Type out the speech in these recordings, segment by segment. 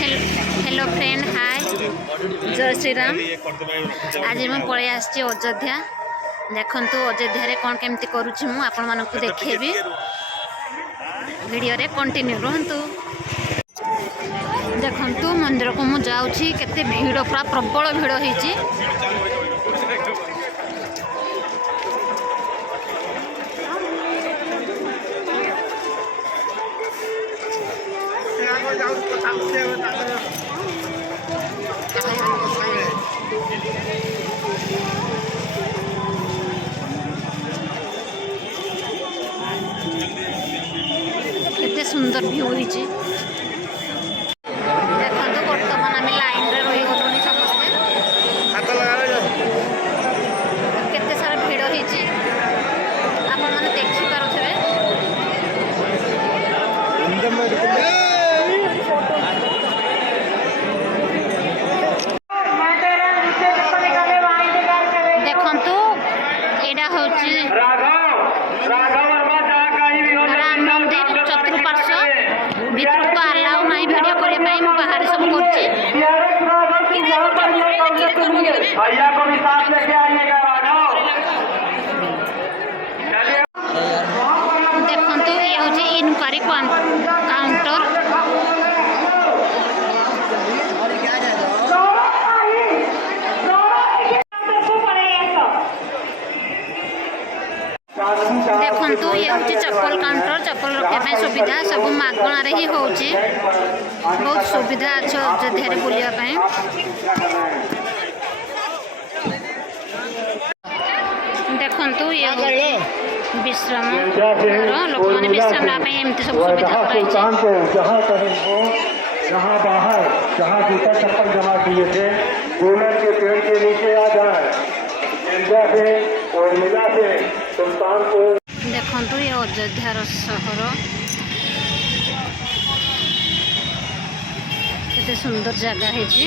Hello friend हाय जय श्री राम। आज मैं पलि आसी अयोध्या। देखु अयोध्या कौन केमती करुँच आपण मानक देखेबी वीडियो रे कंटिन्यू रहंतु। देखु मंदिर को मुझे जाऊँगी केते भीड़ पूरा प्रबल भीड़ होईची। केते सुंदर व्यू होईची। देखो बर्तमान आम लाइन रे रही गलुनी समस्ते केते सारा भीड़ होईची आपण माने देखि पारुथबे। देखंतु एडा होची राम मंदिर चतुर्पार्श्व भीतर को अलाउ नहीं वीडियो करे पाई मु बाहर सब करछि। भैया को भी साथ लेके आइएगा राघव। देखंतु ये होची इनक्वारी काउंटर। देखंतु ये होची चप्पल काउंटर। चप्पल रखा सुविधा सब मागणार ही होची। बहुत सुविधा अच्छे अयोध्या बुलिया पाई। देखंतु ये विश्राम लोक मैंने विश्राम नापे एमती सब सुविधा जहाँ बाहर जहाँ जूता चप्पल जमा किए थे कूलर के पेड़ के नीचे आ जाए। से और मिला से सुल्तानपुर। देखंतु ये अयोध्यार सहर केते सुंदर जगह है जी।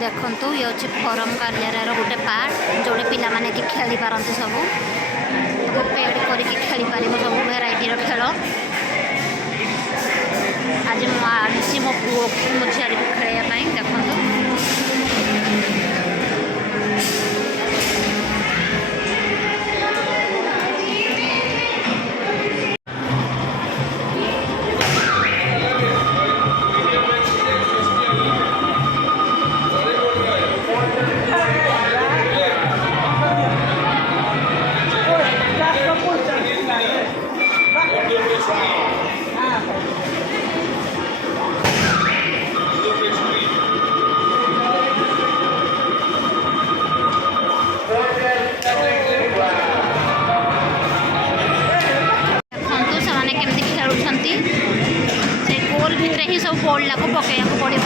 देखंतु ये अच्छे फॉरम कार्यालय गोटे पार्ट जोड़े पिला माने कि खेली पारती सब पेड़ करके खेली पार सब भेराइटी खेल। आज मुझे मो पुओ को मो झील को खेलवाई देखो। ही सब बोर्ड लाख पकड़ा पड़ो।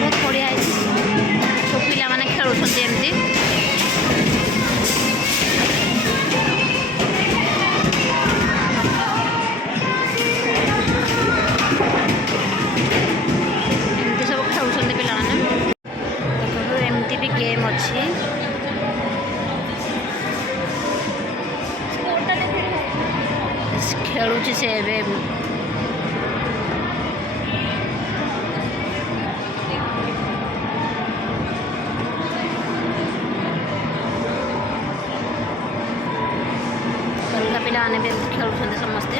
बहुत बढ़िया सब पिला माने खेलुछंती एमती। गेम अच्छी खेलुची से अलग पिला भी खेलुं समस्ते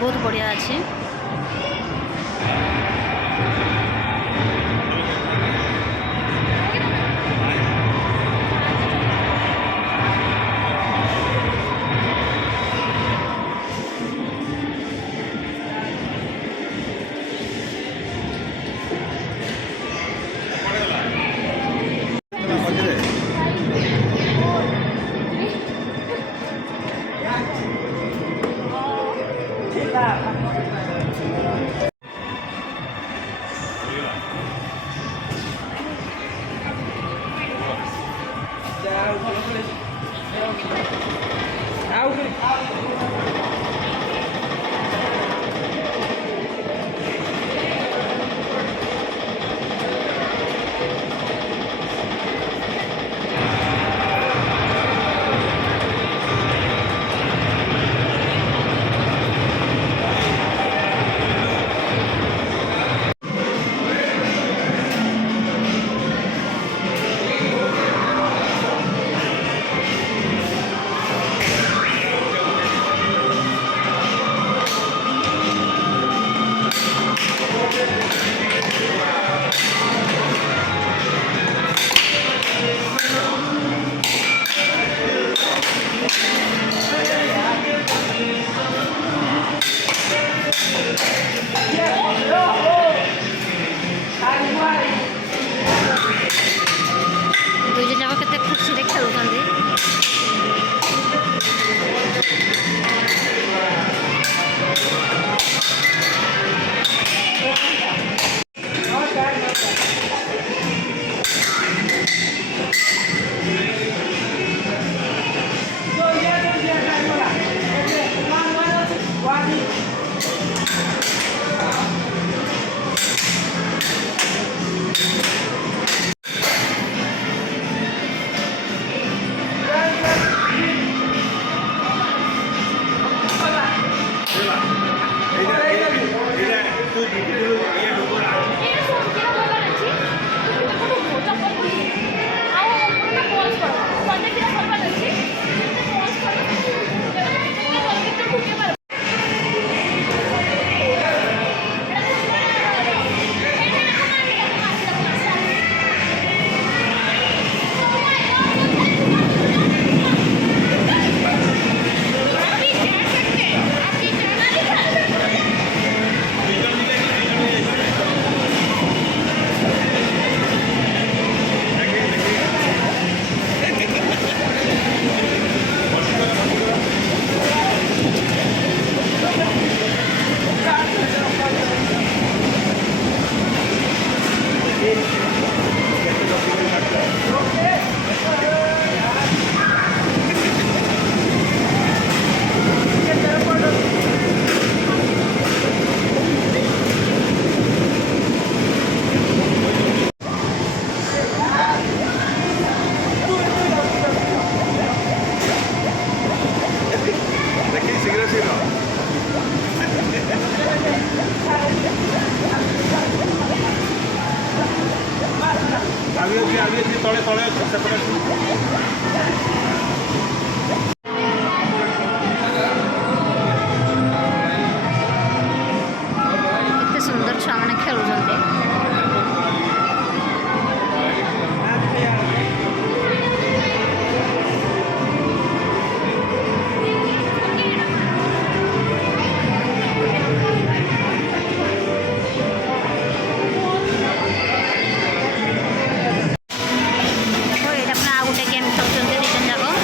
बहुत बढ़िया अच्छी। ଦୁଇଜଣ ଯାକ କେତେ ଖୁସିରେ ଖେଳୁଛନ୍ତି। ତଳେ ତଳେ ସେପଟେ କେତେ ସୁନ୍ଦର ଛୁଆମାନେ ଖେଳୁଛନ୍ତି। ଏଇଟା ପୁରା ଆଉ ଗୋଟେ ଗେମ୍ ଖେଳୁଛନ୍ତି ଦୁଇ ଜଣ ଯାକ।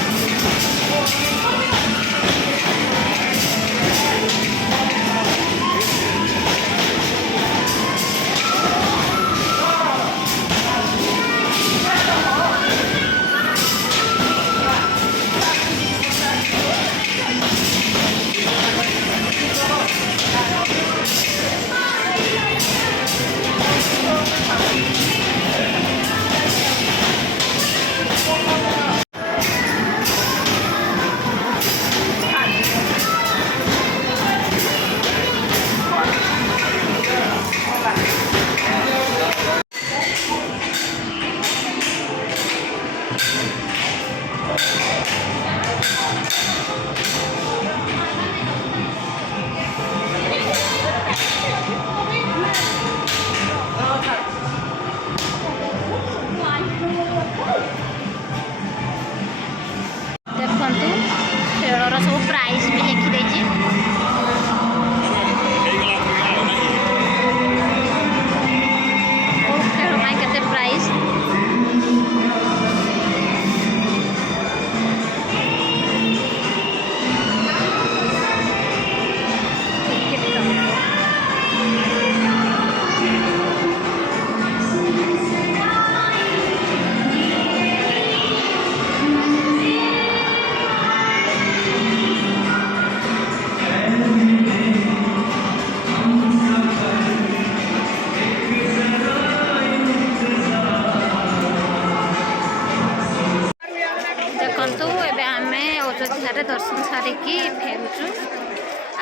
ଅଯୋଧ୍ୟାରେ ଦର୍ଶନ ସାରିକି ଫେରୁଛୁ।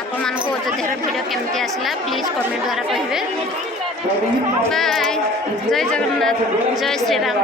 ଆପଣମାନଙ୍କୁ ଅଯୋଧ୍ୟାର ଭିଡ଼ିଓ କେମିତି ଆସିଲା ପ୍ଲିଜ୍ କମେଣ୍ଟ ଦ୍ୱାରା କହିବେ। ବାଏ, ଜୟ ଜଗନ୍ନାଥ, ଜୟ ଶ୍ରୀରାମ।